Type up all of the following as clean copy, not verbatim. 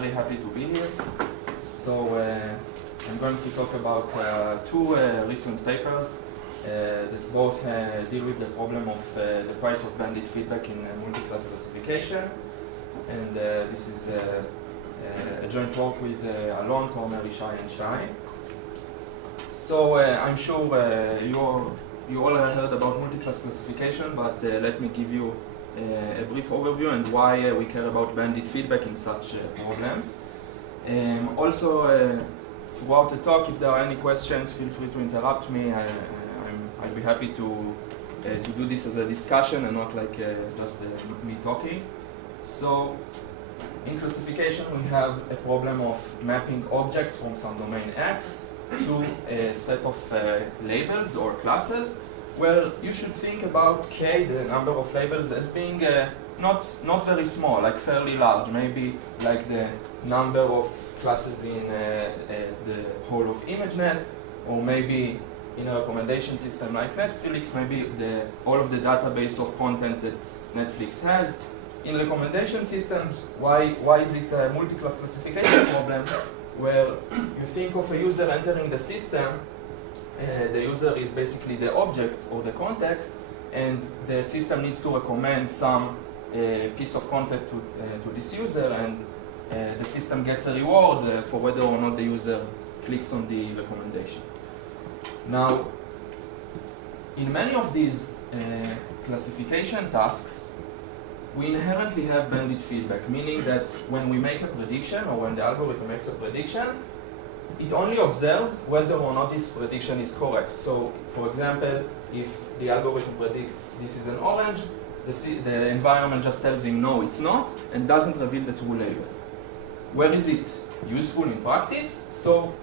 very happy to be here. So I'm going to talk about two recent papers that both deal with the problem of the price of bandit feedback in multiclass classification. And this is a joint work with Alon, Tomer, Ishai, and Shai. So I'm sure you all have heard about multiclass classification, but let me give you a brief overview and why we care about bandit feedback in such problems. Also, throughout the talk, if there are any questions, feel free to interrupt me. I'd be happy to do this as a discussion and not like just me talking. So, in classification, we have a problem of mapping objects from some domain X to a set of labels or classes. Well, you should think about K, the number of labels, as being not very small, like fairly large, maybe like the number of classes in the whole of ImageNet, or maybe in a recommendation system like Netflix, maybe all of the database of content that Netflix has. In recommendation systems, why is it a multi-class classification problem? Well, you think of a user entering the system, the user is basically the object or the context, and the system needs to recommend some piece of content to this user, and the system gets a reward for whether or not the user clicks on the recommendation. Now, in many of these classification tasks, we inherently have bandit feedback, meaning that when we make a prediction or when the algorithm makes a prediction, it only observes whether or not this prediction is correct. So, for example, if the algorithm predicts this is an orange, the environment just tells him no, it's not, and doesn't reveal the true label. Where is it useful in practice? So,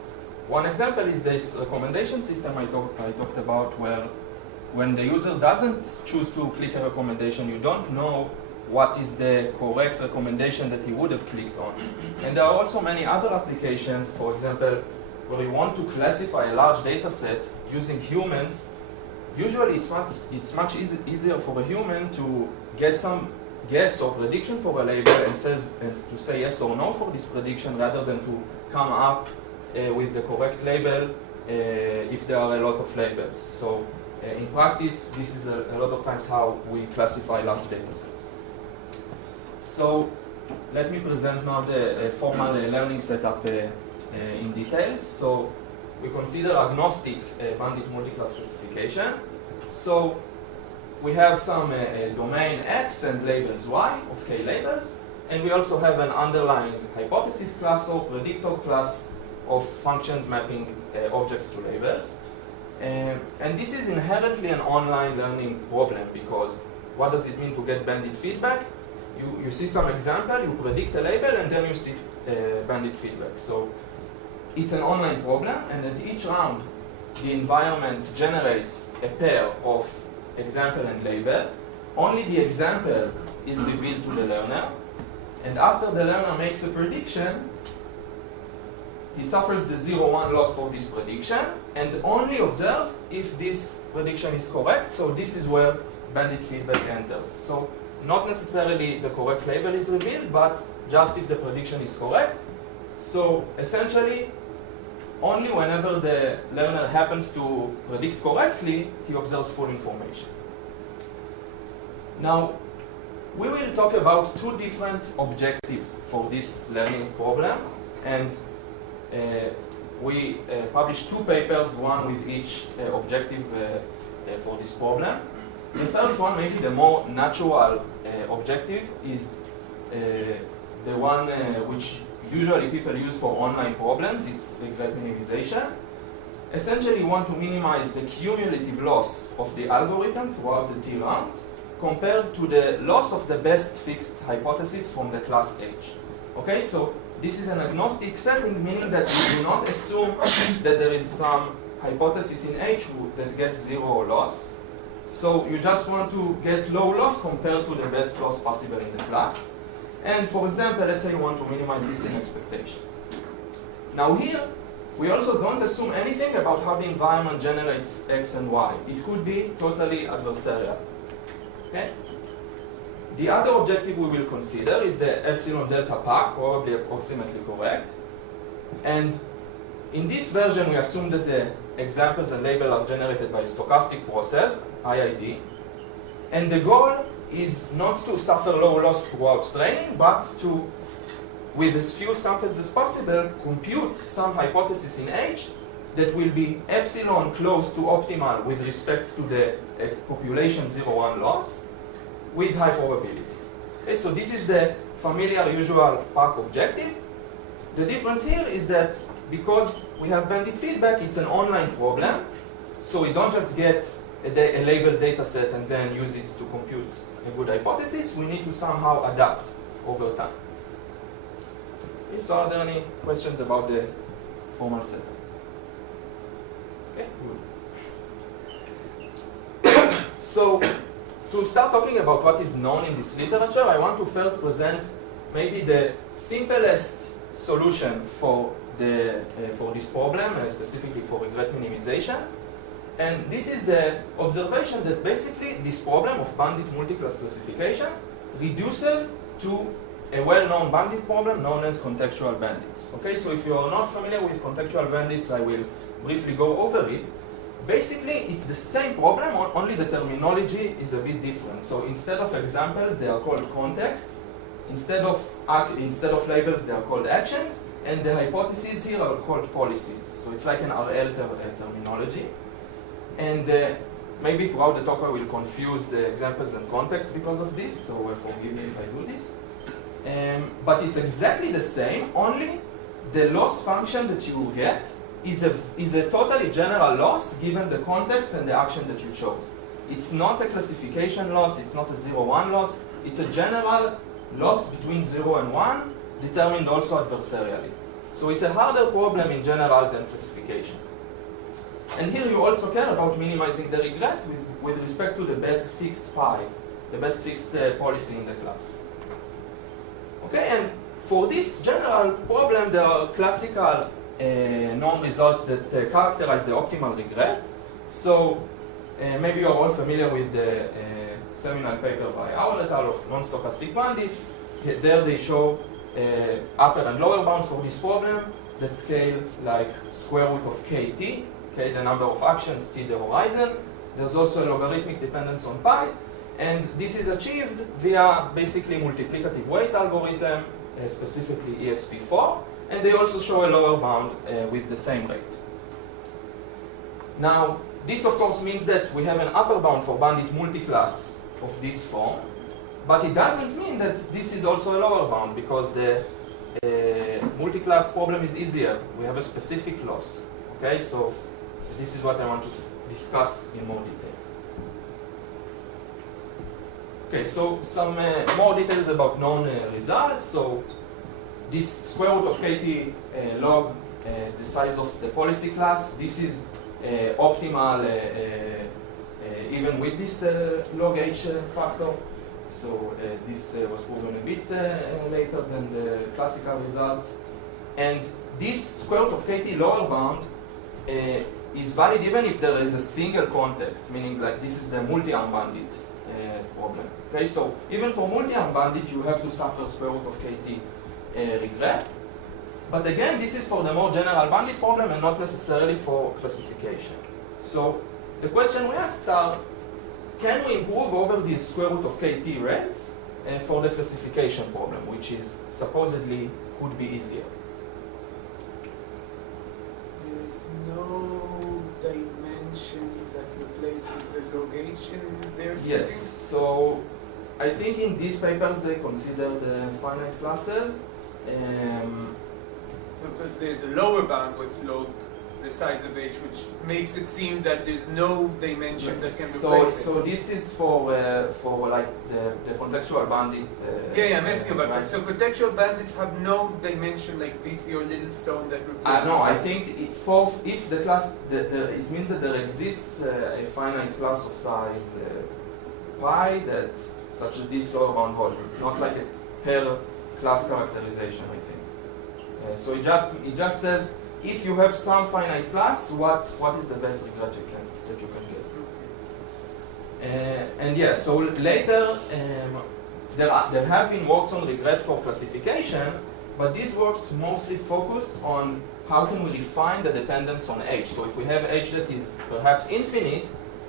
one example is this recommendation system I talked about, where when the user doesn't choose to click a recommendation, you don't know what is the correct recommendation that he would have clicked on. And there are also many other applications, for example, where you want to classify a large data set using humans. Usually it's much easier for a human to get some guess or prediction for a label and to say yes or no for this prediction rather than to come up with the correct label if there are a lot of labels. So in practice, this is a lot of times how we classify large data sets. So let me present now the formal learning setup in detail. So we consider agnostic bandit multiclass classification. So we have some domain X and labels Y of K labels, and we also have an underlying hypothesis class or predictor class of functions mapping objects to labels. And this is inherently an online learning problem, because what does it mean to get bandit feedback? You see some example, you predict a label, and then you see bandit feedback. So it's an online problem, and at each round, the environment generates a pair of example and label. Only the example is revealed to the learner, and after the learner makes a prediction, he suffers the 0-1 loss for this prediction, and only observes if this prediction is correct. So this is where bandit feedback enters. So not necessarily the correct label is revealed, but just if the prediction is correct. So essentially, only whenever the learner happens to predict correctly, he observes full information. Now, we will talk about two different objectives for this learning problem, and we published two papers, one with each objective for this problem. The first one, maybe the more natural objective, is the one which usually people use for online problems. It's regret minimization. Essentially, you want to minimize the cumulative loss of the algorithm throughout the T rounds compared to the loss of the best fixed hypothesis from the class H. Okay, so this is an agnostic setting, meaning that we do not assume that there is some hypothesis in H that gets 0 loss. So you just want to get low loss compared to the best loss possible in the class. And for example, let's say you want to minimize this in expectation. Now here, we also don't assume anything about how the environment generates X and Y. It could be totally adversarial. Okay? The other objective we will consider is the epsilon delta PAC, probably approximately correct. And in this version, we assume that the examples and labels are generated by a stochastic process, IID. And the goal is not to suffer low loss throughout training, but to, with as few samples as possible, compute some hypothesis in H that will be epsilon close to optimal with respect to the population 0-1 loss with high probability. Okay, so this is the familiar usual PAC objective. The difference here is that because we have bandit feedback, it's an online problem, so we don't just get a labeled data set and then use it to compute a good hypothesis. We need to somehow adapt over time. Okay, so are there any questions about the formal setup? Okay, good. So, to start talking about what is known in this literature, I want to first present maybe the simplest solution for this problem, specifically for regret minimization. And this is the observation that basically this problem of bandit multiclass classification reduces to a well-known bandit problem known as contextual bandits. Okay, so if you are not familiar with contextual bandits, I will briefly go over it. Basically, it's the same problem, only the terminology is a bit different. So instead of examples, they are called contexts. Instead of labels, they are called actions. And the hypotheses here are called policies. So it's like an RL terminology. And maybe throughout the talk I will confuse the examples and contexts because of this, so forgive me if I do this. But it's exactly the same, only the loss function that you get is a totally general loss given the context and the action that you chose. It's not a classification loss, it's not a 0-1 loss, it's a general loss between 0 and 1, determined also adversarially. So it's a harder problem in general than classification. And here you also care about minimizing the regret with respect to the best fixed pi, the best fixed policy in the class. Okay, and for this general problem, there are classical known results that characterize the optimal regret. So maybe you're all familiar with the seminal paper by Auer et al. Of non-stochastic bandits. There they show upper and lower bounds for this problem that scale like square root of kt, okay, the number of actions, t the horizon. There's also a logarithmic dependence on pi, and this is achieved via basically multiplicative weight algorithm, specifically exp4, and they also show a lower bound with the same rate. Now, this of course means that we have an upper bound for bandit multiclass of this form, but it doesn't mean that this is also a lower bound, because the multiclass problem is easier. We have a specific loss. Okay, so this is what I want to discuss in more detail. Okay, so some more details about known results. So this square root of kt log the size of the policy class. This is optimal even with this log h factor. So this was proven a bit later than the classical result. And this square root of kt lower bound is valid even if there is a single context, meaning like this is the multi-arm bandit problem. Okay, so even for multi-arm bandit, you have to suffer square root of kt regret. But again, this is for the more general bandit problem and not necessarily for classification. So the question we asked are, can we improve over these square root of kt rates for the classification problem, which is supposedly could be easier? There is no dimension that replaces the log h in their setting? Yes, so I think in these papers they consider the finite classes. Because there's a lower bound with log the size of h, which makes it seem that there's no dimension that can replace it. So this is for like the contextual bandit. Yeah, I'm asking about that. So contextual bandits have no dimension like VC or Little Stone that replaces. No, I think if the class, it means that there exists a finite class of size pi that such as this lower bound holds. It's not like a per class characterization, I think. So it just says, if you have some finite class, what is the best regret that you can get? And yeah, so later there have been works on regret for classification, but these works mostly focused on how can we define the dependence on h. So if we have h that is perhaps infinite,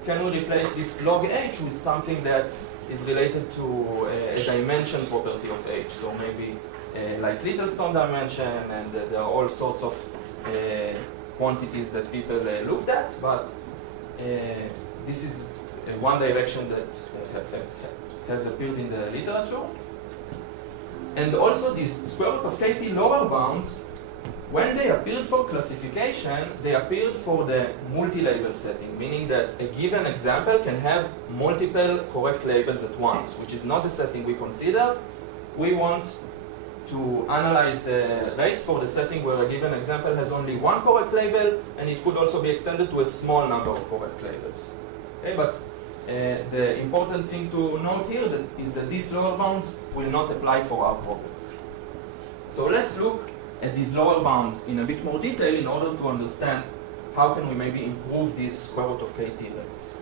can we replace this log h with something that is related to a dimension property of h? So maybe like Littlestone dimension, and there are all sorts of quantities that people looked at, but this is one direction that has appeared in the literature. And also these square root of kt lower bounds, when they appeared for classification, they appeared for the multi-label setting, meaning that a given example can have multiple correct labels at once, which is not the setting we consider. We want to analyze the rates for the setting where a given example has only one correct label, and it could also be extended to a small number of correct labels. Okay, but the important thing to note here is that these lower bounds will not apply for our problem. So let's look at these lower bounds in a bit more detail in order to understand how can we maybe improve these square root of kt rates.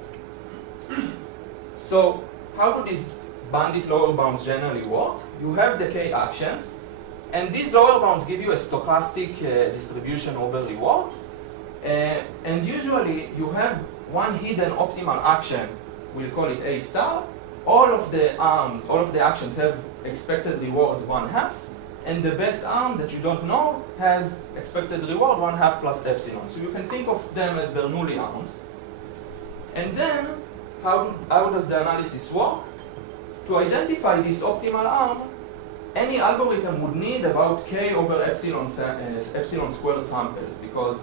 So how do these bandit lower bounds generally work? You have the k actions, and these lower bounds give you a stochastic distribution over rewards, and usually you have one hidden optimal action, we'll call it A star. All of the arms, all of the actions have expected reward 1/2, and the best arm that you don't know has expected reward 1/2 plus epsilon. So you can think of them as Bernoulli arms. And then, how does the analysis work? To identify this optimal arm, any algorithm would need about k over epsilon squared samples, because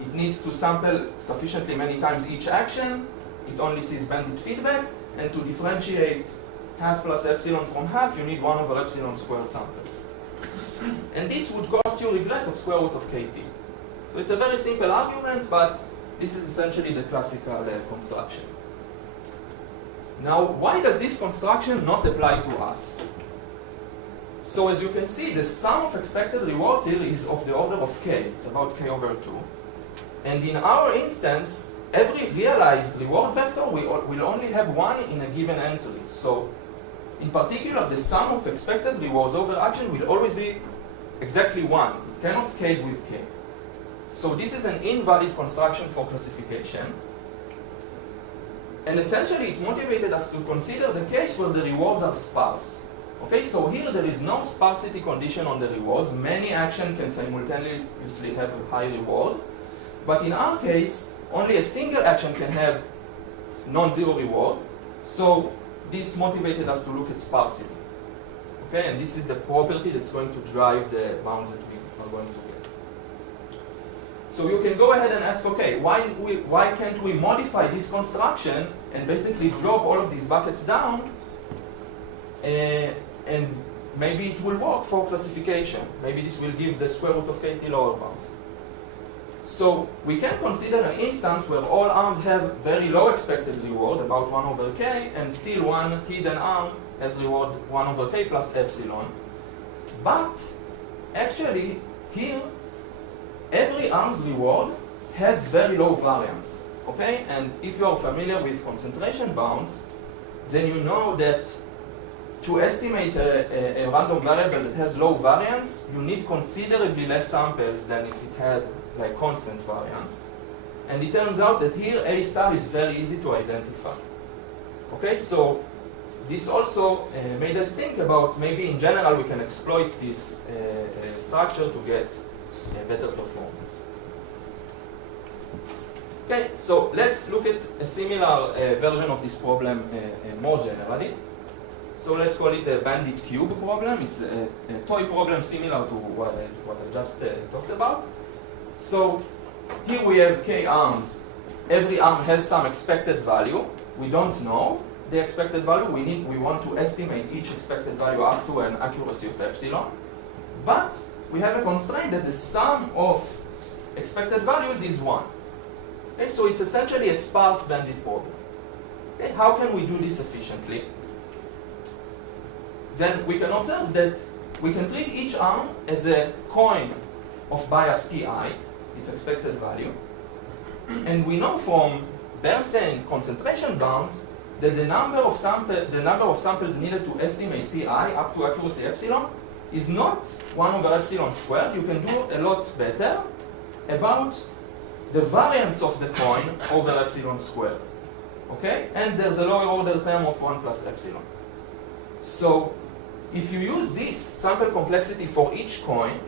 it needs to sample sufficiently many times each action. It only sees bandit feedback, and to differentiate 1/2 plus epsilon from 1/2, you need 1 over epsilon squared samples. And this would cost you regret of square root of kt. So it's a very simple argument, but this is essentially the classical construction. Now, why does this construction not apply to us? So as you can see, the sum of expected rewards here is of the order of k. It's about k over 2. And in our instance, every realized reward vector will only have 1 in a given entry. So in particular, the sum of expected rewards over action will always be exactly 1. It cannot scale with k. So this is an invalid construction for classification. And essentially, it motivated us to consider the case where the rewards are sparse. Okay, so here there is no sparsity condition on the rewards. Many actions can simultaneously have a high reward. But in our case, only a single action can have non-zero reward. So this motivated us to look at sparsity. Okay, and this is the property that's going to drive the bounds that we are going to get. So you can go ahead and ask, okay, why can't we modify this construction and basically drop all of these buckets down, and maybe it will work for classification. Maybe this will give the square root of kt lower bound. So we can consider an instance where all arms have very low expected reward, about 1 over k, and still one hidden arm has reward 1 over k plus epsilon. But actually, here, every arm's reward has very low variance. Okay? And if you are familiar with concentration bounds, then you know that to estimate a random variable that has low variance, you need considerably less samples than if it had like constant variance. And it turns out that here A star is very easy to identify. Okay, so this also made us think about maybe in general we can exploit this structure to get better performance. Okay, so let's look at a similar version of this problem more generally. So let's call it a bandit cube problem. It's a toy problem similar to what I just talked about. So here we have k arms. Every arm has some expected value. We don't know the expected value. We want to estimate each expected value up to an accuracy of epsilon. But we have a constraint that the sum of expected values is 1. Okay, so it's essentially a sparse bandit problem. Okay, how can we do this efficiently? Then we can observe that we can treat each arm as a coin of bias pi, its expected value. And we know from Bernstein concentration bounds that the number of samples needed to estimate pi up to accuracy epsilon is not 1 over epsilon squared. You can do a lot better about the variance of the coin over epsilon squared. Okay? And there's a lower order term of 1 plus epsilon. So if you use this sample complexity for each coin,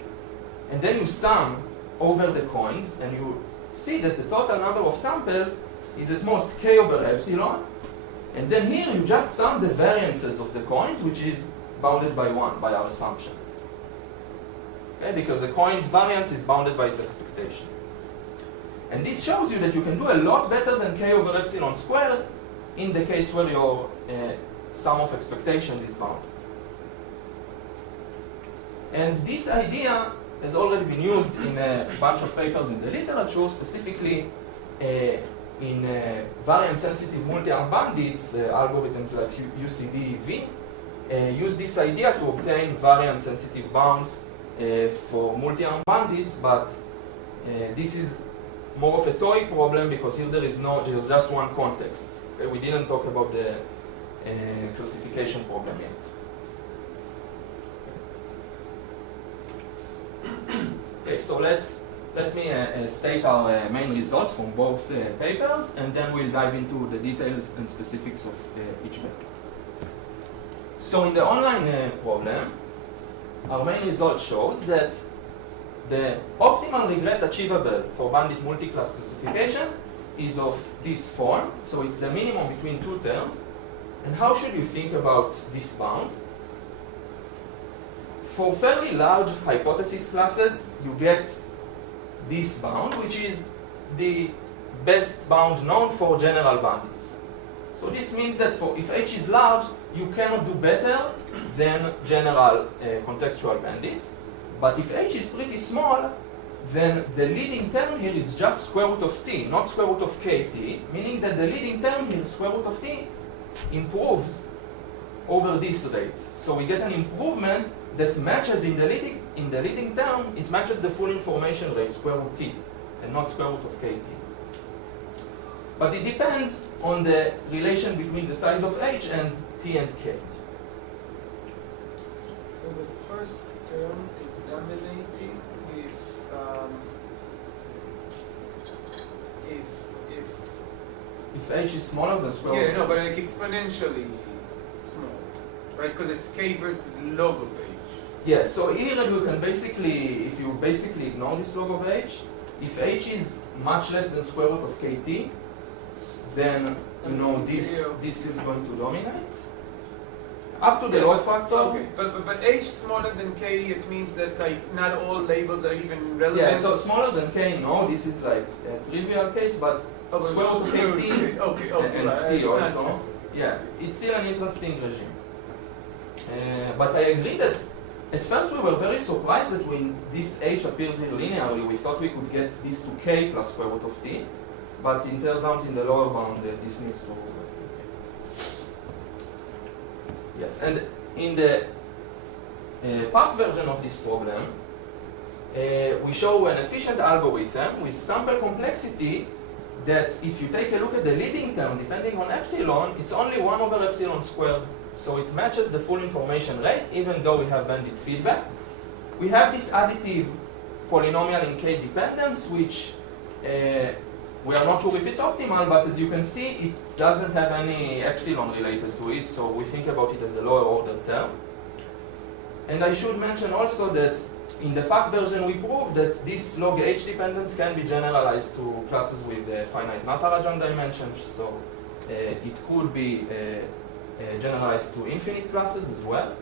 and then you sum over the coins, and you see that the total number of samples is at most k over epsilon, and then here you just sum the variances of the coins, which is bounded by 1 by our assumption. Okay? Because the coin's variance is bounded by its expectation. And this shows you that you can do a lot better than k over epsilon squared in the case where your sum of expectations is bounded. And this idea has already been used in a bunch of papers in the literature, specifically in variance-sensitive multi-arm bandits, algorithms like UCB-V use this idea to obtain variance-sensitive bounds for multi-arm bandits, but this is more of a toy problem because here there's just one context. We didn't talk about the classification problem yet. Okay, so let me state our main results from both papers, and then we'll dive into the details and specifics of each paper. So in the online problem, our main result shows that the optimal regret achievable for bandit multiclass classification is of this form. So it's the minimum between two terms. And how should you think about this bound? For fairly large hypothesis classes, you get this bound, which is the best bound known for general bandits. So this means that if H is large, you cannot do better than general contextual bandits. But if H is pretty small, then the leading term here is just square root of t, not square root of kt, meaning that the leading term here, square root of t, improves over this rate. So we get an improvement that matches in the leading term, it matches the full information rate, square root t, and not square root of kt. But it depends on the relation between the size of H and t and k. So the first term is dominating if H is smaller than square root. Yeah, no, but like exponentially small, right? Because it's k versus log of H. Yeah, so here you can basically, if you basically ignore this log of H, if H is much less than square root of kt, then you know this is going to dominate. Up to the log factor. Okay, but H smaller than k, it means that like not all labels are even relevant. Yeah, so smaller than k, no, this is like a trivial case, but square root of kt and t also. Yeah, it's still an interesting regime. But I agree that at first we were very surprised that when this H appears here linearly, we thought we could get this to k plus square root of t, but it turns out in the lower bound this needs to. Yes, and in the PAC-version of this problem, we show an efficient algorithm with sample complexity that if you take a look at the leading term, depending on epsilon, it's only 1 over epsilon squared. So it matches the full information rate, even though we have bandit feedback. We have this additive polynomial in k dependence, which we are not sure if it's optimal, but as you can see, it doesn't have any epsilon related to it, so we think about it as a lower order term. And I should mention also that in the PAC-version we proved that this log H dependence can be generalized to classes with finite Natarajan dimensions, so it could be generalized to infinite classes as well.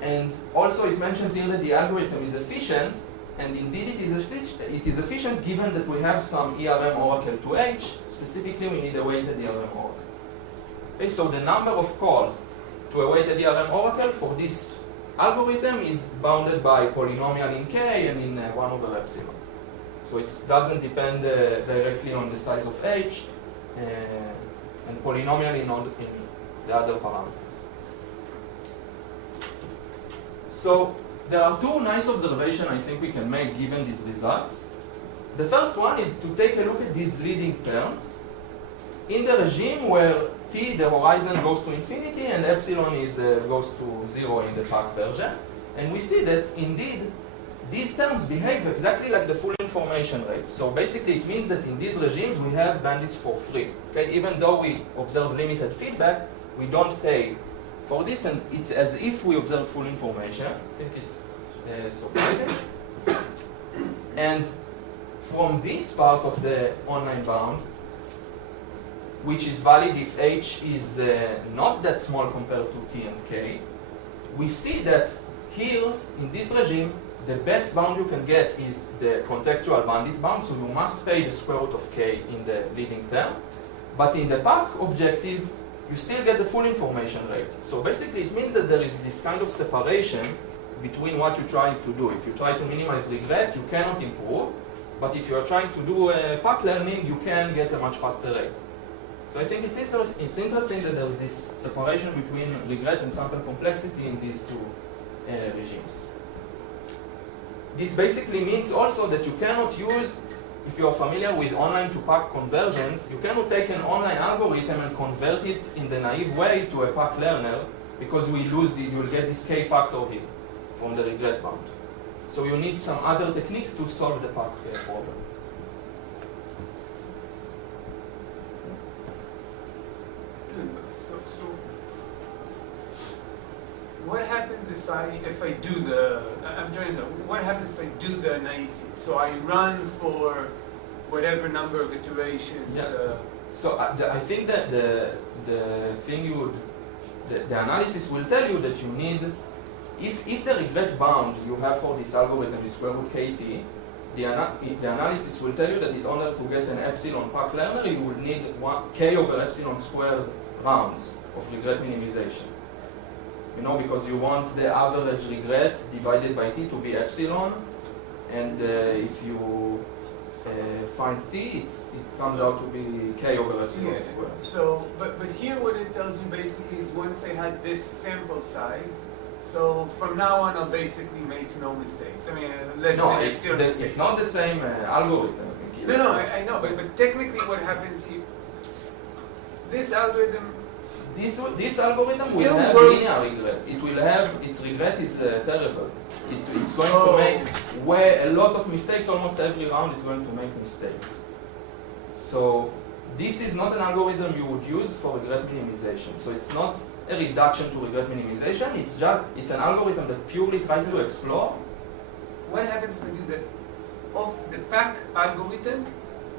And also it mentions here that the algorithm is efficient, and indeed it is efficient given that we have some ERM oracle to H. Specifically, we need a weighted ERM oracle. Okay, so the number of calls to a weighted ERM oracle for this algorithm is bounded by polynomial in k and in 1 over epsilon. So it doesn't depend directly on the size of H, and polynomially in the other parameters. So there are two nice observations I think we can make given these results. The first one is to take a look at these leading terms in the regime where t, the horizon, goes to infinity and epsilon goes to 0 in the PAC-version. And we see that indeed these terms behave exactly like the full information rate. So basically it means that in these regimes we have bandits for free. Okay? Even though we observe limited feedback, we don't pay for this, and it's as if we observe full information. I think it's surprising. And from this part of the online bound, which is valid if h is not that small compared to t and k, we see that here in this regime, the best bound you can get is the contextual bandit bound, so you must pay the square root of k in the leading term. But in the PAC objective, you still get the full information rate. So basically it means that there is this kind of separation between what you're trying to do. If you try to minimize regret, you cannot improve. But if you are trying to do PAC learning, you can get a much faster rate. So I think it's interesting that there is this separation between regret and sample complexity in these two regimes. This basically means also that you cannot use, if you are familiar with online to PAC conversions, you cannot take an online algorithm and convert it in the naive way to a PAC learner, because you'll get this k factor here from the regret bound. So you need some other techniques to solve the PAC problem. So what happens if I do the, I'm trying to know, what happens if I do the naive thing? So I run for whatever number of iterations. Yeah. So I think that the thing the analysis will tell you that you need, if the regret bound you have for this algorithm is square root kt, the analysis will tell you that in order to get an epsilon PAC learner, you will need k over epsilon squared rounds of regret minimization. You know, because you want the average regret divided by t to be epsilon, and if you find t, it comes out to be k over epsilon squared. So, but here what it tells me basically is once I had this sample size, so from now on I'll basically make no mistakes. I mean, less than epsilon mistakes. It's not the same algorithm. No, I know, but technically what happens here, this algorithm, This algorithm will have linear regret. It will have, its regret is terrible. It's going to make a lot of mistakes. Almost every round it's going to make mistakes. So this is not an algorithm you would use for regret minimization. So it's not a reduction to regret minimization. It's an algorithm that purely tries to explore. What happens if we do that of the PAC algorithm,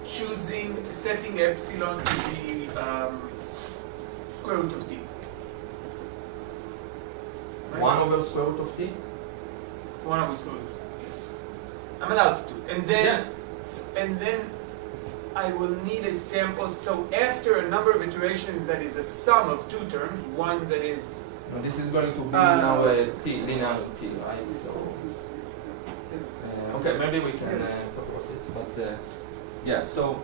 setting epsilon to be square root of t. Right? 1 over square root of t? 1 over square root of t. I'm allowed to do it. And then I will need a sample. So after a number of iterations that is a sum of two terms, one that is... No, this is going to be now a t, linear t, right? So, okay, maybe we can talk about it. But yeah, so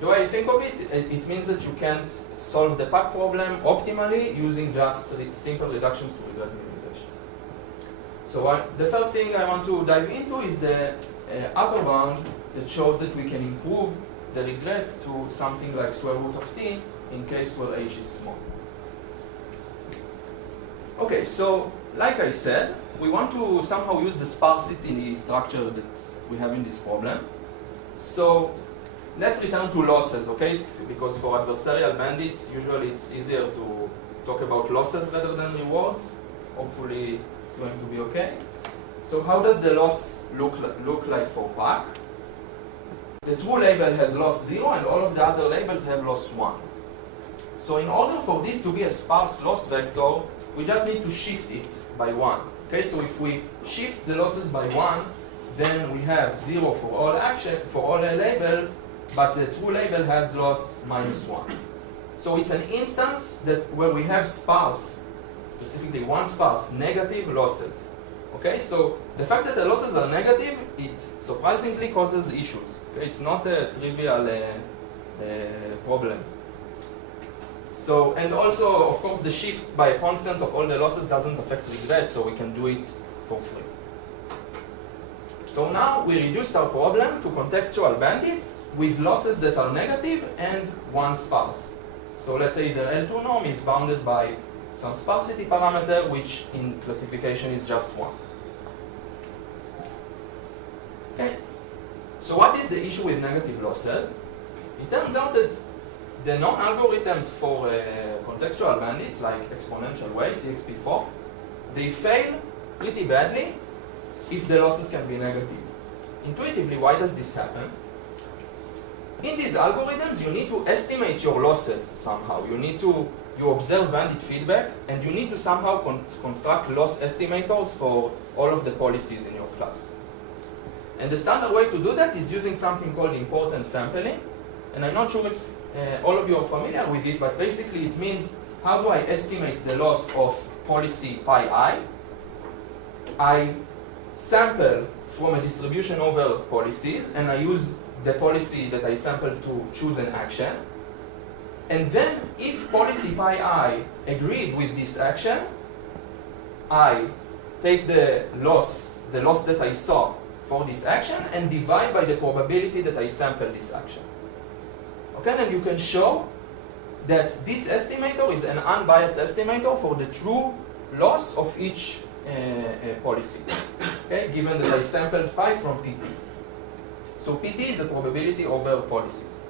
the way I think of it, it means that you can't solve the PAC problem optimally using just simple reductions to regret minimization. So the first thing I want to dive into is the upper bound that shows that we can improve the regret to something like square root of t in case where h is small. Okay, so like I said, we want to somehow use the sparsity structure that we have in this problem. So let's return to losses, okay? Because for adversarial bandits, usually it's easier to talk about losses rather than rewards. Hopefully it's going to be okay. So how does the loss look like for PAC? The true label has loss 0 and all of the other labels have loss 1. So in order for this to be a sparse loss vector, we just need to shift it by 1. Okay, so if we shift the losses by 1, then we have 0 for all the labels, but the true label has loss -1. So it's an instance where we have sparse, specifically one sparse, negative losses. Okay, so the fact that the losses are negative, it surprisingly causes issues. Okay, it's not a trivial problem. So, and also, of course, the shift by a constant of all the losses doesn't affect regret, so we can do it for free. So now we reduced our problem to contextual bandits with losses that are negative and one sparse. So let's say the L2 norm is bounded by some sparsity parameter, which in classification is just 1. Okay. So what is the issue with negative losses? It turns out that the known algorithms for contextual bandits, like exponential weights, EXP4, they fail pretty badly if the losses can be negative. Intuitively, why does this happen? In these algorithms, you need to estimate your losses somehow. You observe bandit feedback, and you need to somehow construct loss estimators for all of the policies in your class. And the standard way to do that is using something called importance sampling. And I'm not sure if all of you are familiar with it, but basically it means, how do I estimate the loss of policy pi I? I sample from a distribution over policies, and I use the policy that I sampled to choose an action. And then, if policy pi I agreed with this action, I take the loss that I saw for this action and divide by the probability that I sampled this action. Okay, and you can show that this estimator is an unbiased estimator for the true loss of each policy, okay, given that I sampled pi from PT. So PT is a probability over policies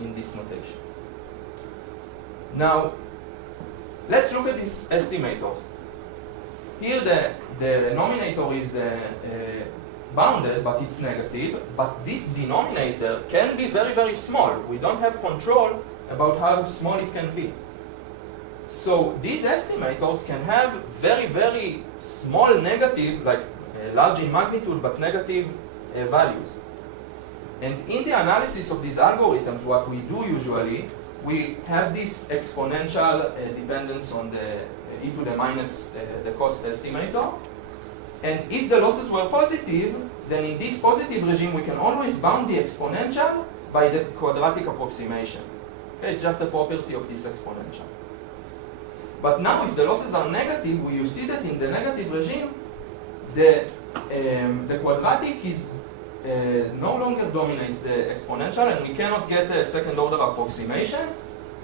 in this notation. Now, let's look at these estimators. Here the denominator is bounded, but it's negative, but this denominator can be very, very small. We don't have control about how small it can be. So these estimators can have very, very small negative, like large in magnitude, but negative values. And in the analysis of these algorithms, what we do usually, we have this exponential dependence on the e to the minus the cost estimator. And if the losses were positive, then in this positive regime, we can always bound the exponential by the quadratic approximation. Okay, it's just a property of this exponential. But now, if the losses are negative, you see that in the negative regime, the quadratic is no longer dominates the exponential, and we cannot get a second order approximation.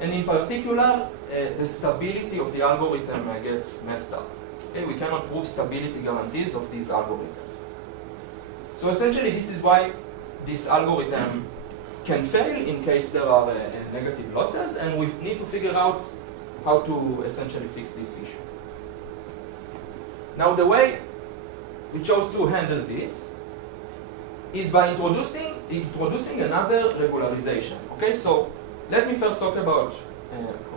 And in particular, the stability of the algorithm gets messed up. Okay, we cannot prove stability guarantees of these algorithms. So essentially, this is why this algorithm can fail in case there are negative losses, and we need to figure out how to essentially fix this issue. Now, the way we chose to handle this is by introducing another regularization. Okay, so let me first talk about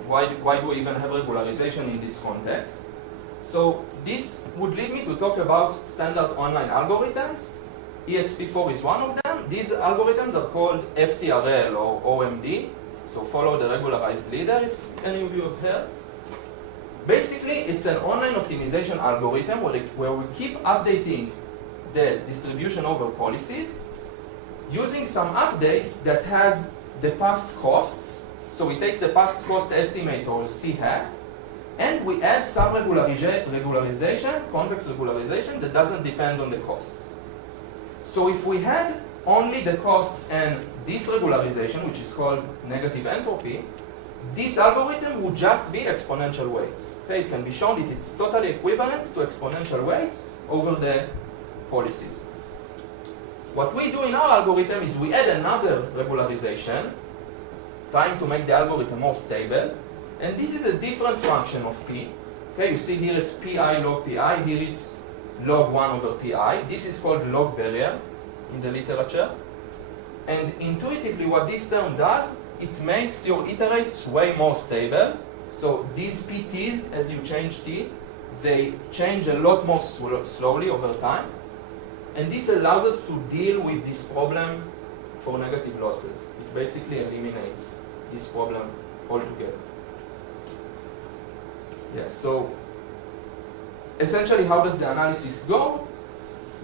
why do we even have regularization in this context. So this would lead me to talk about standard online algorithms. EXP4 is one of them. These algorithms are called FTRL or OMD. So follow the regularized leader, if any of you have heard. Basically, it's an online optimization algorithm where we keep updating the distribution over policies using some updates that has the past costs. So we take the past cost estimator, C hat, and we add some regularization, convex regularization, that doesn't depend on the cost. So if we had only the costs and this regularization, which is called negative entropy, this algorithm would just be exponential weights. Okay, it can be shown that it's totally equivalent to exponential weights over the policies. What we do in our algorithm is we add another regularization, trying to make the algorithm more stable, and this is a different function of P. Okay, you see here it's Pi log Pi, here it's log 1 over Pi. This is called log barrier in the literature. And intuitively what this term does, it makes your iterates way more stable. So these PTs, as you change T, they change a lot more slowly over time. And this allows us to deal with this problem for negative losses. It basically eliminates this problem altogether. Yes, so essentially how does the analysis go?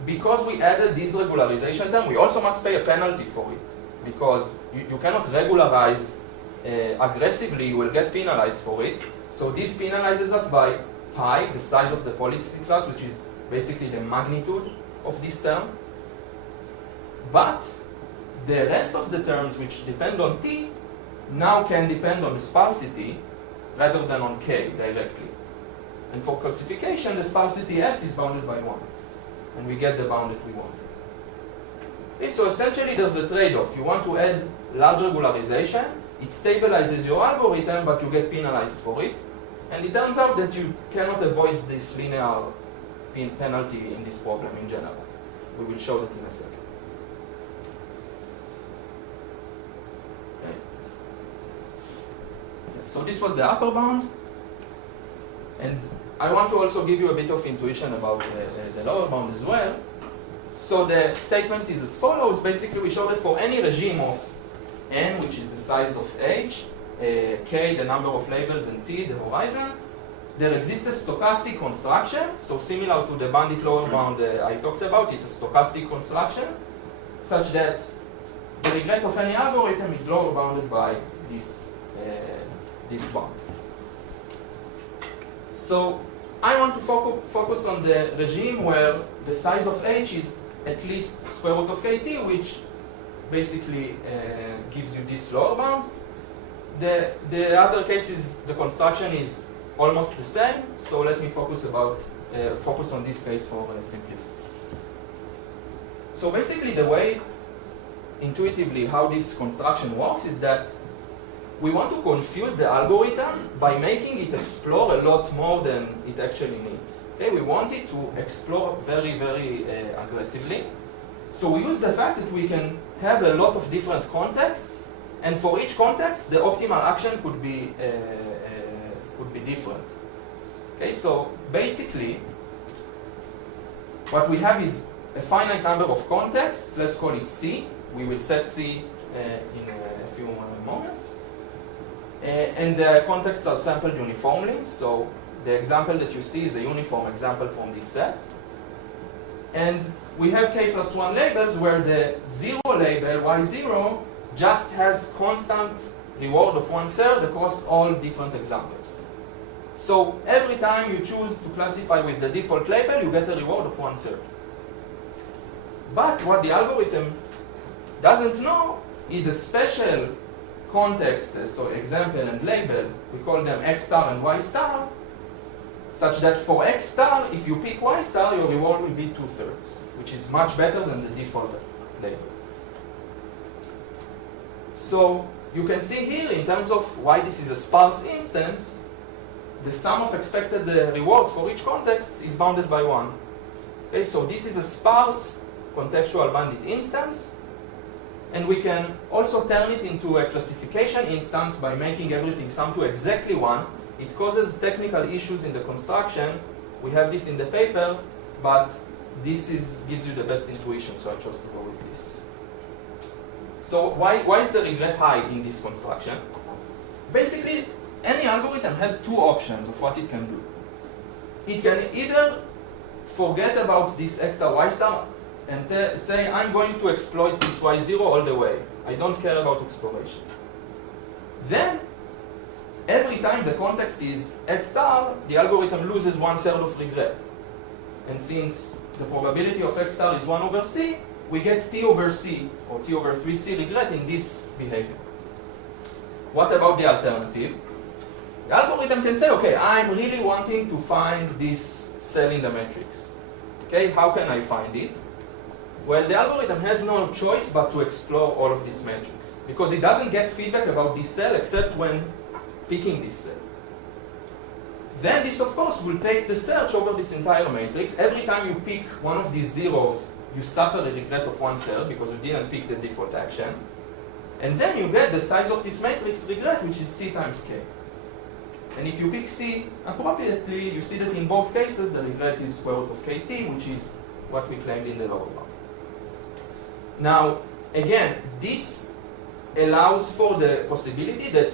Because we added this regularization term, we also must pay a penalty for it. Because you cannot regularize aggressively, you will get penalized for it. So this penalizes us by pi, the size of the policy class, which is basically the magnitude of this term. But the rest of the terms which depend on t now can depend on the sparsity rather than on k directly. And for classification, the sparsity s is bounded by 1. And we get the bound that we want. Okay, so essentially there's a trade-off. You want to add large regularization, it stabilizes your algorithm, but you get penalized for it. And it turns out that you cannot avoid this linear penalty in this problem in general. We will show that in a second. Okay. So this was the upper bound. And I want to also give you a bit of intuition about the lower bound as well. So the statement is as follows. Basically, we show that for any regime of n, which is the size of h, k, the number of labels, and t, the horizon, there exists a stochastic construction. So similar to the bandit lower bound I talked about, it's a stochastic construction, such that the regret of any algorithm is lower bounded by this bound. So I want to focus on the regime where the size of h is at least square root of kt, which basically gives you this lower bound. The other cases, the construction is almost the same, so let me focus on this case for simplicity. So basically the way, intuitively, how this construction works is that we want to confuse the algorithm by making it explore a lot more than it actually needs. Okay? We want it to explore very, very aggressively. So we use the fact that we can have a lot of different contexts, and for each context, the optimal action could be different. Okay, so basically, what we have is a finite number of contexts. Let's call it C. We will set C in a few moments. And the contexts are sampled uniformly. So the example that you see is a uniform example from this set. And we have k plus 1 labels where the 0 label, y0, just has constant reward of 1/3 across all different examples. So every time you choose to classify with the default label, you get a reward of 1/3. But what the algorithm doesn't know is a special context, so example and label, we call them x star and y star, such that for x star, if you pick y star, your reward will be 2/3, which is much better than the default label. So you can see here, in terms of why this is a sparse instance, the sum of expected rewards for each context is bounded by 1. Okay, so this is a sparse contextual bandit instance, and we can also turn it into a classification instance by making everything sum to exactly 1. It causes technical issues in the construction. We have this in the paper, but this gives you the best intuition, so I chose to go with this. So why is the regret high in this construction? Basically, any algorithm has two options of what it can do. It can either forget about this x star y star and say, I'm going to exploit this y0 all the way. I don't care about exploration. Then, every time the context is x star, the algorithm loses 1/3 of regret. And since the probability of x star is 1/c, we get t over c, or t over 3c regret in this behavior. What about the alternative? The algorithm can say, okay, I'm really wanting to find this cell in the matrix. Okay, how can I find it? Well, the algorithm has no choice but to explore all of this matrix, because it doesn't get feedback about this cell except when picking this cell. Then this, of course, will take the search over this entire matrix. Every time you pick one of these zeros, you suffer a regret of 1/3 because you didn't pick the default action. And then you get the size of this matrix regret, which is c times k. And if you pick c appropriately, you see that in both cases the regret is square root of kt, which is what we claimed in the lower bound. Now, again, this allows for the possibility that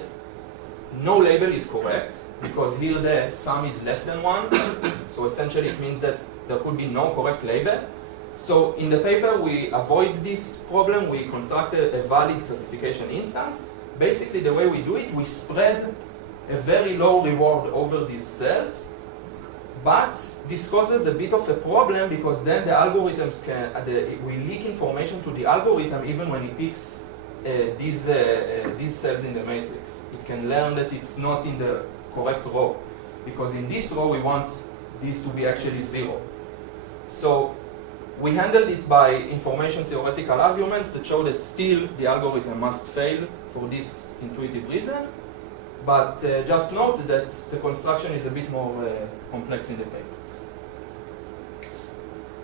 no label is correct, because here the sum is less than 1. So essentially it means that there could be no correct label. So in the paper we avoid this problem. We constructed a valid classification instance. Basically the way we do it, we spread a very low reward over these cells, But this causes a bit of a problem because then the algorithms we leak information to the algorithm even when it picks these cells in the matrix. It can learn that it's not in the correct row because in this row we want this to be actually 0. So we handled it by information theoretical arguments that show that still the algorithm must fail for this intuitive reason. But just note that the construction is a bit more complex in the paper.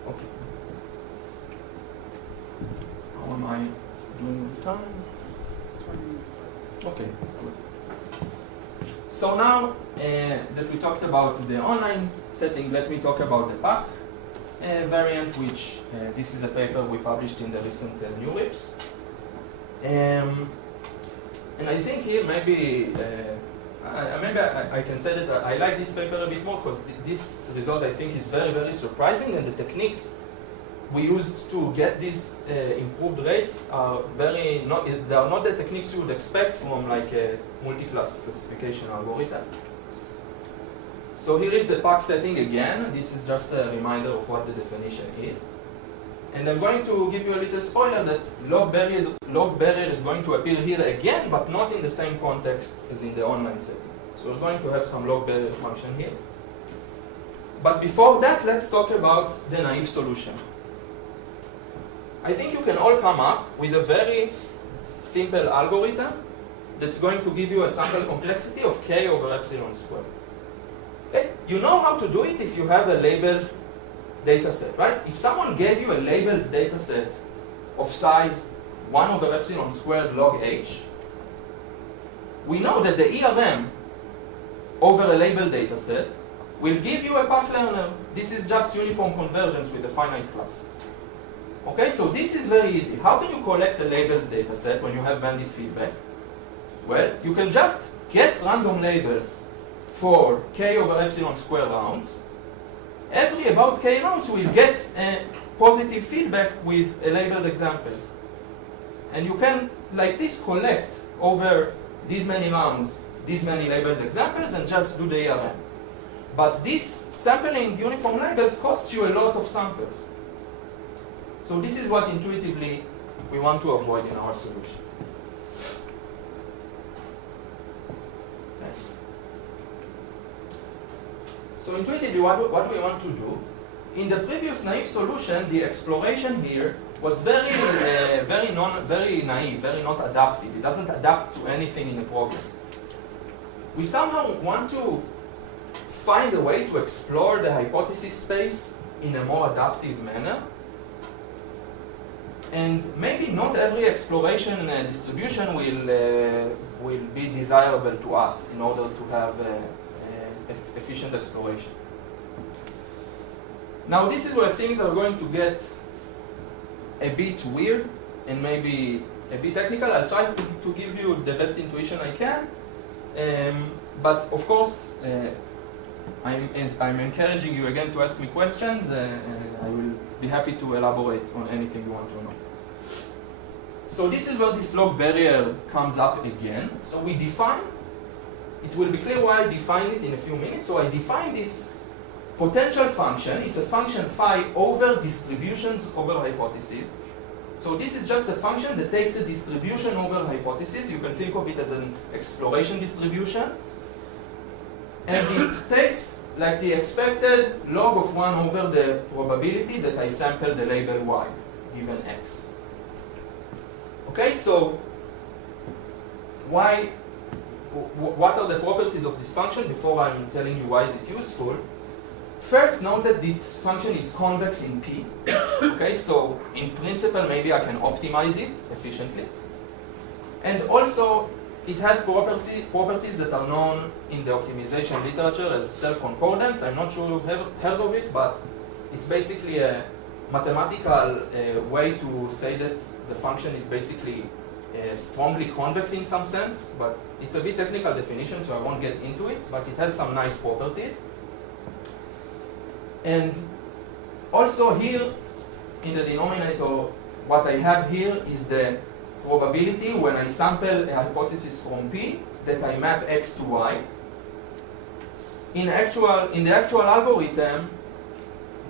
Okay. How am I doing with time? Okay, good. So now that we talked about the online setting, let me talk about the PAC variant, which this is a paper we published in the recent new RIPS. And I think here maybe I can say that I like this paper a bit more because this result I think is very, very surprising, and the techniques we used to get these improved rates are they are not the techniques you would expect from like a multiclass classification algorithm. So here is the PAC setting again. This is just a reminder of what the definition is. And I'm going to give you a little spoiler that log barrier is going to appear here again, but not in the same context as in the online setting. So we're going to have some log barrier function here. But before that, let's talk about the naive solution. I think you can all come up with a very simple algorithm that's going to give you a sample complexity of k over epsilon squared. Okay? You know how to do it if you have a labeled data set, right? If someone gave you a labeled data set of size 1 over epsilon squared log h, we know that the ERM over a labeled data set will give you a PAC-learner. This is just uniform convergence with a finite class. Okay, so this is very easy. How can you collect a labeled data set when you have bandit feedback? Well, you can just guess random labels for k over epsilon squared rounds. Every about k rounds will get a positive feedback with a labeled example. And you can, like this, collect over these many rounds, these many labeled examples, and just do the ERM. But this sampling uniform labels costs you a lot of samples. So this is what intuitively we want to avoid in our solution. So intuitively, what do we want to do? In the previous naive solution, the exploration here was very naive, very not adaptive. It doesn't adapt to anything in the problem. We somehow want to find a way to explore the hypothesis space in a more adaptive manner. And maybe not every exploration distribution will be desirable to us in order to have efficient exploration. Now this is where things are going to get a bit weird and maybe a bit technical. I'll try to give you the best intuition I can. But of course, I'm encouraging you again to ask me questions. I will be happy to elaborate on anything you want to know. So this is where this log barrier comes up again. So we define, it will be clear why I define it in a few minutes. So I define this potential function. It's a function phi over distributions over hypotheses. So this is just a function that takes a distribution over hypothesis. You can think of it as an exploration distribution. And it takes like the expected log of 1 over the probability that I sample the label y, given x. Okay, so what are the properties of this function before I'm telling you why is it useful? First, note that this function is convex in P. Okay, so in principle, maybe I can optimize it efficiently. And also, it has properties that are known in the optimization literature as self-concordance. I'm not sure you've heard of it, but it's basically a mathematical way to say that the function is basically strongly convex in some sense, but it's a bit technical definition, so I won't get into it, but it has some nice properties. And also here, in the denominator, what I have here is the probability when I sample a hypothesis from P that I map x to y. in the actual algorithm,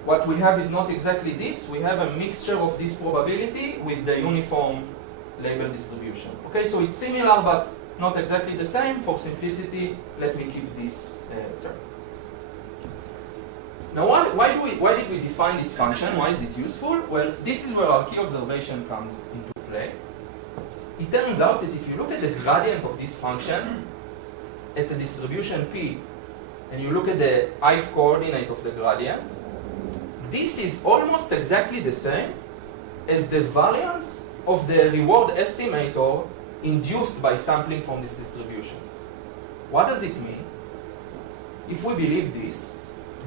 what we have is not exactly this. We have a mixture of this probability with the uniform label distribution. Okay, so it's similar but not exactly the same. For simplicity, let me keep this term. Now, why did we define this function? Why is it useful? Well, this is where our key observation comes into play. It turns out that if you look at the gradient of this function at the distribution P, and you look at the ith coordinate of the gradient, this is almost exactly the same as the variance of the reward estimator induced by sampling from this distribution. What does it mean? If we believe this,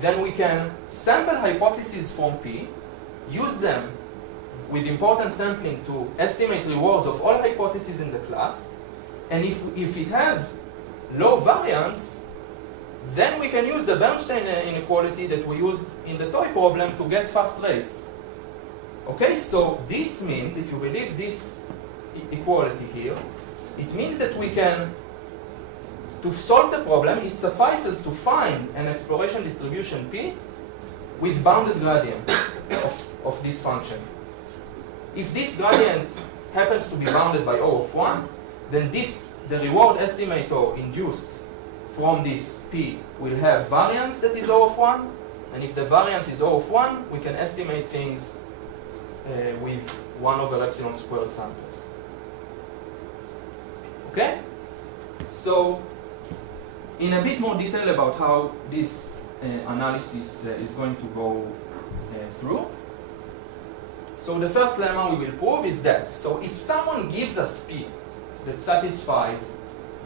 then we can sample hypotheses from P, use them with important sampling to estimate rewards of all hypotheses in the class, and if it has low variance, then we can use the Bernstein inequality that we used in the toy problem to get fast rates. Okay, so this means, if you believe this equality here, it means that we can, to solve the problem, it suffices to find an exploration distribution P with bounded gradient of this function. If this gradient happens to be bounded by O of 1, then the reward estimator induced from this P will have variance that is O of 1, and if the variance is O of 1, we can estimate things with 1 over epsilon squared samples. Okay? So, in a bit more detail about how this analysis is going to go through. So the first lemma we will prove is that, so if someone gives us P that satisfies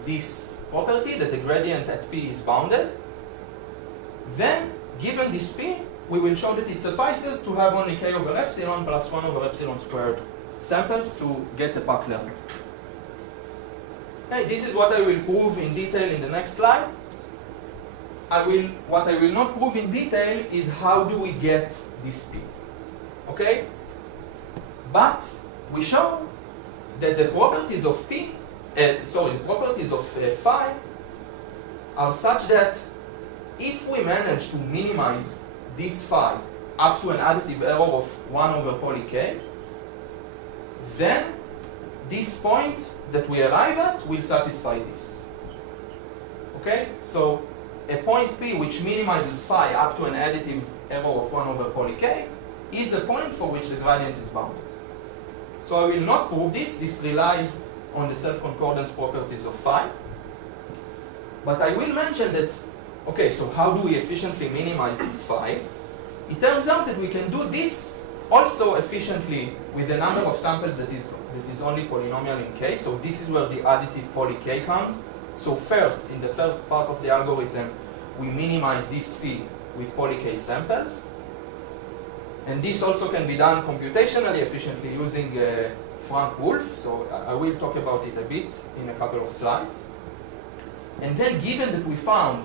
this property, that the gradient at P is bounded, then given this P, we will show that it suffices to have only k over epsilon plus 1 over epsilon squared samples to get a PAC-learner. Okay, this is what I will prove in detail in the next slide. What I will not prove in detail is how do we get this P. Okay? But we show that the properties of P, the properties of phi are such that if we manage to minimize this phi up to an additive error of 1 over poly k, then this point that we arrive at will satisfy this. Okay? So a point P which minimizes phi up to an additive error of 1 over poly k is a point for which the gradient is bounded. So I will not prove this. This relies on the self-concordance properties of phi. But I will mention that, okay, so how do we efficiently minimize this phi? It turns out that we can do this also efficiently with a number of samples that is only polynomial in k. So this is where the additive poly k comes. So first, in the first part of the algorithm, we minimize this phi with poly k samples. And this also can be done computationally efficiently using Frank-Wolf. So I will talk about it a bit in a couple of slides. And then given that we found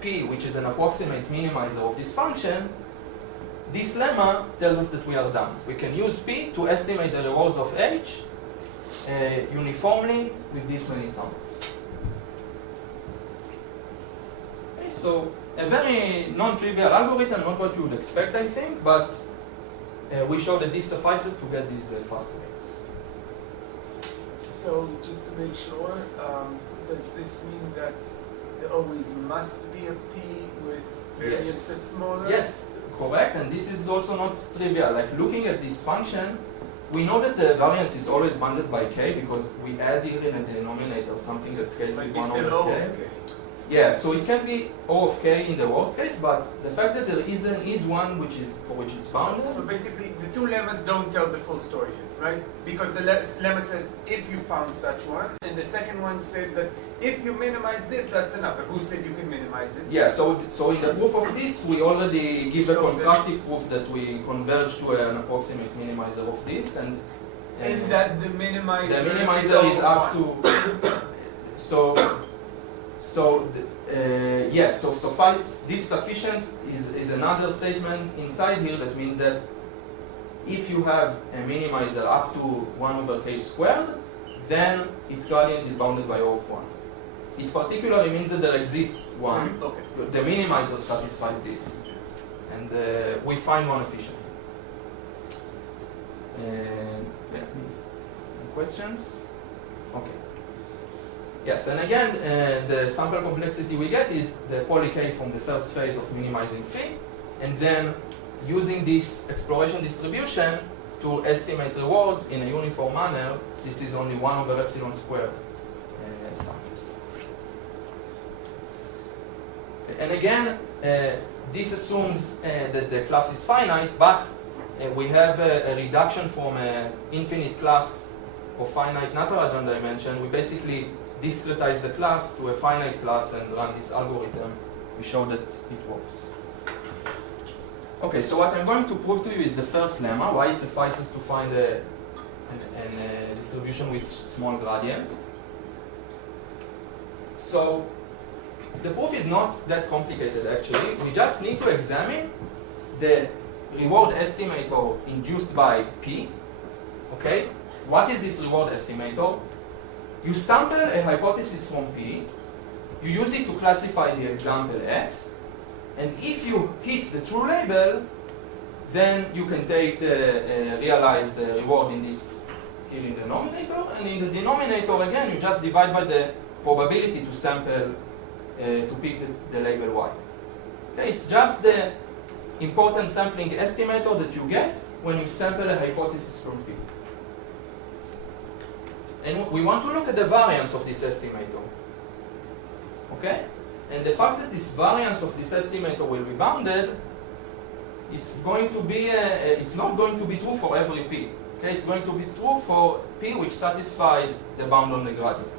P, which is an approximate minimizer of this function, this lemma tells us that we are done. We can use P to estimate the rewards of H uniformly with this many samples. Okay, so a very non-trivial algorithm, not what you would expect, I think, but we show that this suffices to get these fast rates. So just to make sure, does this mean that there always must be a P with variance that's smaller? Yes, correct, and this is also not trivial. Like looking at this function, we know that the variance is always bounded by k because we add here in the denominator something that's scaled with 1 over k. Yeah, so it can be O of k in the worst case, but the fact that there is one which is for which it's bounded. So basically, the two lemmas don't tell the full story, right? Because the lemma says if you found such one, and the second one says that if you minimize this, that's enough. But who said you can minimize it? Yeah, so in the proof of this, we already give a constructive proof that we converge to an approximate minimizer of this, and that the minimizer is up to this sufficient is another statement inside here that means that if you have a minimizer up to 1 over k squared, then its gradient is bounded by O of 1. It particularly means that there exists one. Okay. The minimizer satisfies this. And we find one efficient. Yeah. Questions? Okay. Yes, and again, the sample complexity we get is the poly k from the first phase of minimizing phi, and then using this exploration distribution to estimate rewards in a uniform manner. This is only 1 over epsilon squared samples. And again, this assumes that the class is finite, but we have a reduction from an infinite class of finite Lagrangian dimension. We basically discretize the class to a finite class and run this algorithm. We show that it works. Okay, so what I'm going to prove to you is the first lemma, why it suffices to find a distribution with small gradient. So the proof is not that complicated actually. We just need to examine the reward estimator induced by P. Okay, what is this reward estimator? You sample a hypothesis from P, you use it to classify the example X, and if you hit the true label, then you can take the realize the reward in this here in the denominator, and in the denominator again you just divide by the probability to sample to pick the label Y. Okay, it's just the important sampling estimator that you get when you sample a hypothesis from P. And we want to look at the variance of this estimator. Okay? And the fact that this variance of this estimator will be bounded, it's going to be it's not going to be true for every P. Okay? It's going to be true for P which satisfies the bound on the gradient.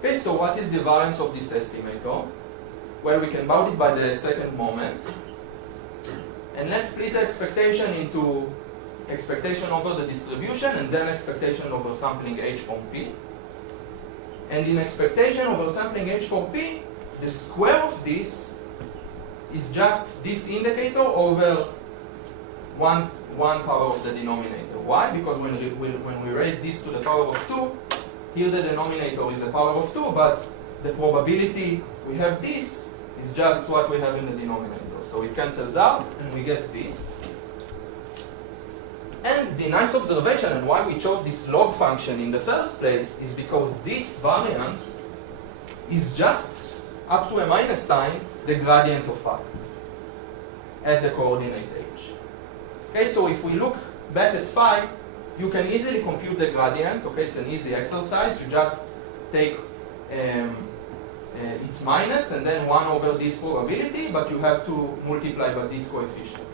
Okay, so what is the variance of this estimator? Well, we can bound it by the second moment. And let's split the expectation into expectation over the distribution and then expectation over sampling H from P. And in expectation over sampling H from P, the square of this is just this indicator over one power of the denominator. Why? Because when we raise this to the power of 2, here the denominator is a power of 2, but the probability we have this is just what we have in the denominator. So it cancels out and we get this. And the nice observation and why we chose this log function in the first place is because this variance is just up to a minus sign the gradient of phi at the coordinate h. Okay, so if we look back at phi, you can easily compute the gradient. Okay, it's an easy exercise. You just take its minus and then 1 over this probability, but you have to multiply by this coefficient.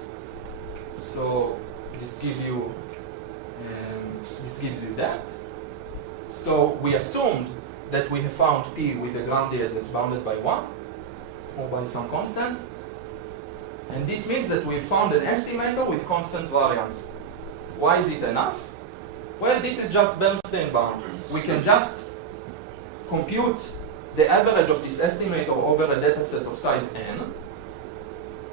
So this gives you that. So we assumed that we have found P with a gradient that's bounded by 1 or by some constant. And this means that we found an estimator with constant variance. Why is it enough? Well, this is just Bernstein bound. We can just compute the average of this estimator over a dataset of size n.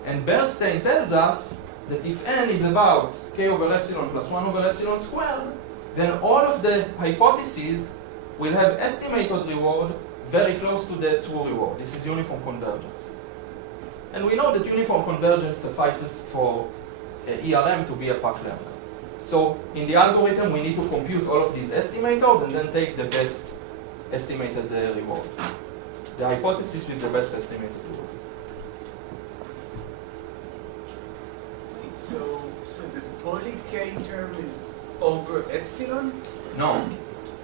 And Bernstein tells us that if n is about k over epsilon plus 1 over epsilon squared, then all of the hypotheses will have estimated reward very close to the true reward. This is uniform convergence. And we know that uniform convergence suffices for ERM to be a PAC-learner. So in the algorithm, we need to compute all of these estimators and then take the best estimated reward. The hypothesis with the best estimated reward. So the poly k term is over epsilon? No,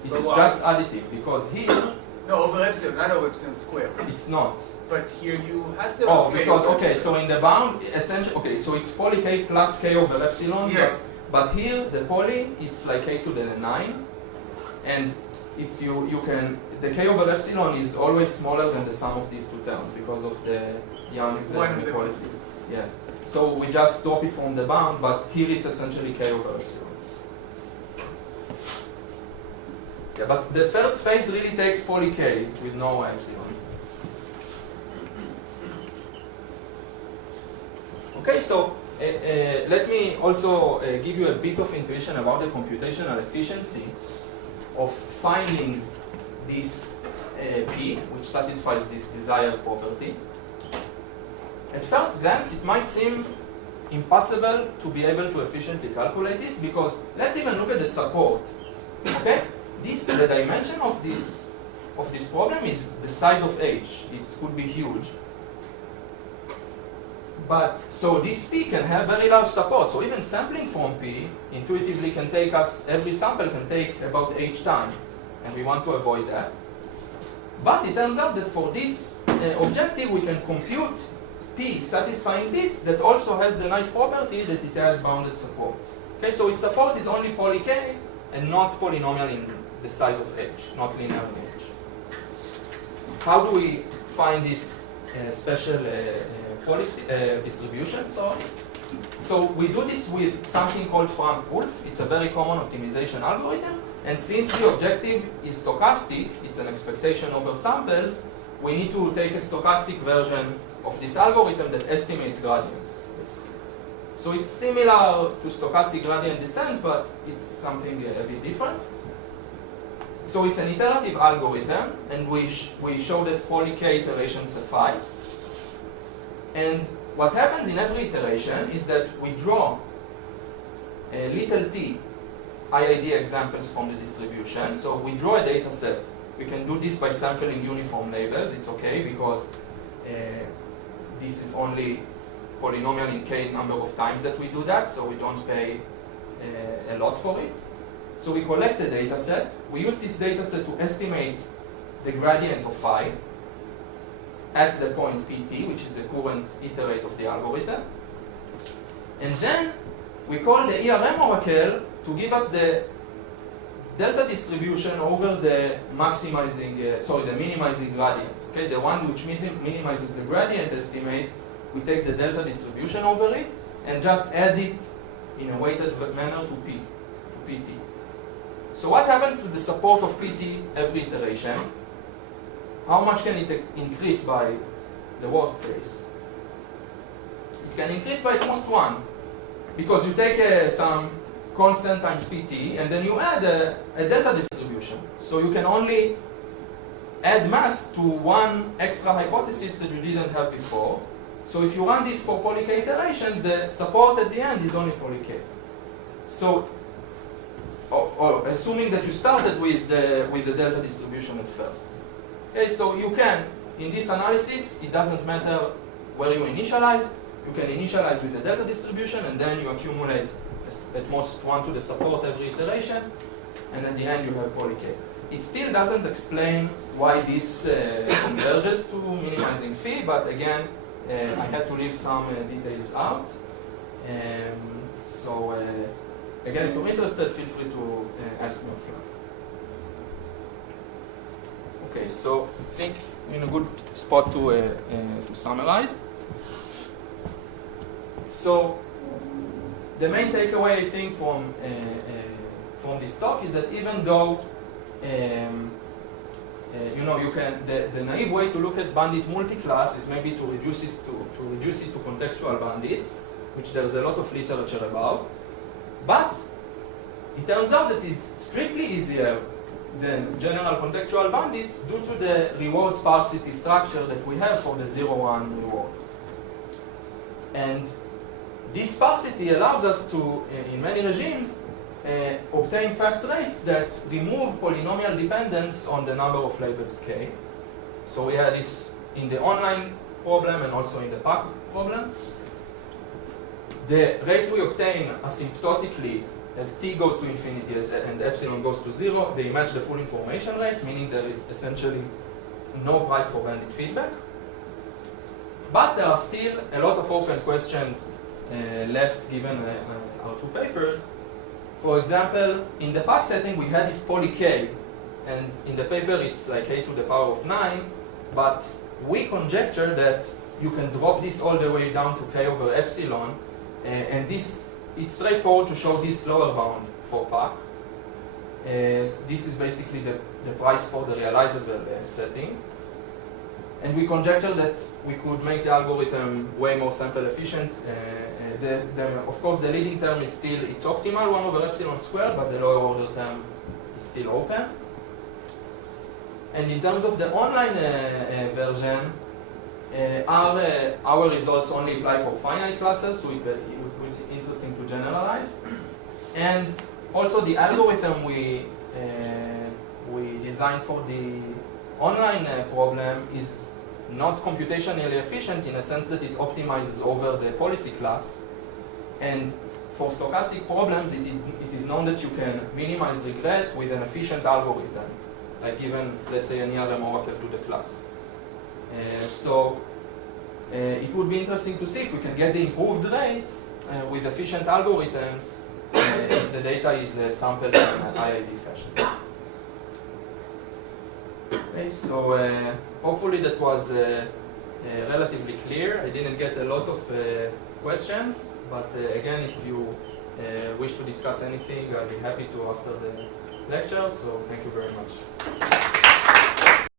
it's just additive because here. No, over epsilon, not over epsilon squared. It's not. But here you have the. Oh, because okay, so in the bound, essentially, okay, so it's poly k plus k over epsilon. Yes. But here the poly, it's like k to the 9, and if you can, the k over epsilon is always smaller than the sum of these two terms because of the Young's inequality. Yeah. So we just drop it from the bound, but here it's essentially k over epsilon. Yeah, but the first phase really takes poly k with no epsilon. Okay, so let me also give you a bit of intuition about the computational efficiency of finding this P, which satisfies this desired property. At first glance, it might seem impossible to be able to efficiently calculate this, because let's even look at the support. Okay, the dimension of this problem is the size of H. It could be huge. But so this P can have very large support. So even sampling from P intuitively can take us, every sample can take about H time, and we want to avoid that. But it turns out that for this objective, we can compute P satisfying bits that also has the nice property that it has bounded support. Okay, so its support is only poly K and not polynomial in the size of H, not linear in H. How do we find this special policy distribution? So we do this with something called Frank-Wolf. It's a very common optimization algorithm. And since the objective is stochastic, it's an expectation over samples, we need to take a stochastic version of this algorithm that estimates gradients, basically. So it's similar to stochastic gradient descent, but it's something a bit different. So it's an iterative algorithm, and we show that poly K iterations suffice. And what happens in every iteration is that we draw a little t IID examples from the distribution. So we draw a data set. We can do this by sampling uniform labels. It's okay because this is only polynomial in k number of times that we do that, so we don't pay a lot for it. So we collect the data set. We use this data set to estimate the gradient of phi at the point pt, which is the current iterate of the algorithm. And then we call the ERM oracle to give us the delta distribution over the the minimizing gradient. Okay, the one which minimizes the gradient estimate, we take the delta distribution over it and just add it in a weighted manner to pt. So what happens to the support of pt every iteration? How much can it increase by the worst case? It can increase by at most 1, because you take some constant times pt and then you add a delta distribution. So you can only add mass to one extra hypothesis that you didn't have before. So if you run this for poly K iterations, the support at the end is only poly K. So assuming that you started with the delta distribution at first. Okay, so you can, in this analysis, it doesn't matter where you initialize. You can initialize with the delta distribution, and then you accumulate at most 1 to the support every iteration, and at the end you have poly K. It still doesn't explain why this converges to minimizing phi, but again, I had to leave some details out. Again, if you're interested, feel free to ask me offline. Okay, so I think we're in a good spot to summarize. So the main takeaway, I think, from this talk is that even though the naive way to look at bandit multiclass is maybe to reduce it to contextual bandits, which there's a lot of literature about. But it turns out that it's strictly easier than general contextual bandits due to the reward sparsity structure that we have for the 0-1 reward. And this sparsity allows us to, in many regimes, obtain fast rates that remove polynomial dependence on the number of labels k. So we had this in the online problem and also in the PAC problem. The rates we obtain asymptotically as t goes to infinity and epsilon goes to 0, they match the full information rates, meaning there is essentially no price for bandit feedback. But there are still a lot of open questions left given our 2 papers. For example, in the PAC setting we had this poly k, and in the paper it's like k to the power of 9, but we conjecture that you can drop this all the way down to k over epsilon, and it's straightforward to show this lower bound for PAC. This is basically the price for the realizable setting. And we conjecture that we could make the algorithm way more sample efficient. Of course, the leading term is still, it's optimal 1 over epsilon squared, but the lower order term is still open. And in terms of the online version, our results only apply for finite classes, so it would be interesting to generalize. And also the algorithm we designed for the online problem is not computationally efficient in a sense that it optimizes over the policy class. And for stochastic problems, it is known that you can minimize regret with an efficient algorithm, like given, let's say, an ERM oracle to the class. It would be interesting to see if we can get the improved rates with efficient algorithms if the data is sampled in an IID fashion. Okay, so hopefully that was relatively clear. I didn't get a lot of questions, but again, if you wish to discuss anything, I'll be happy to after the lecture, so thank you very much.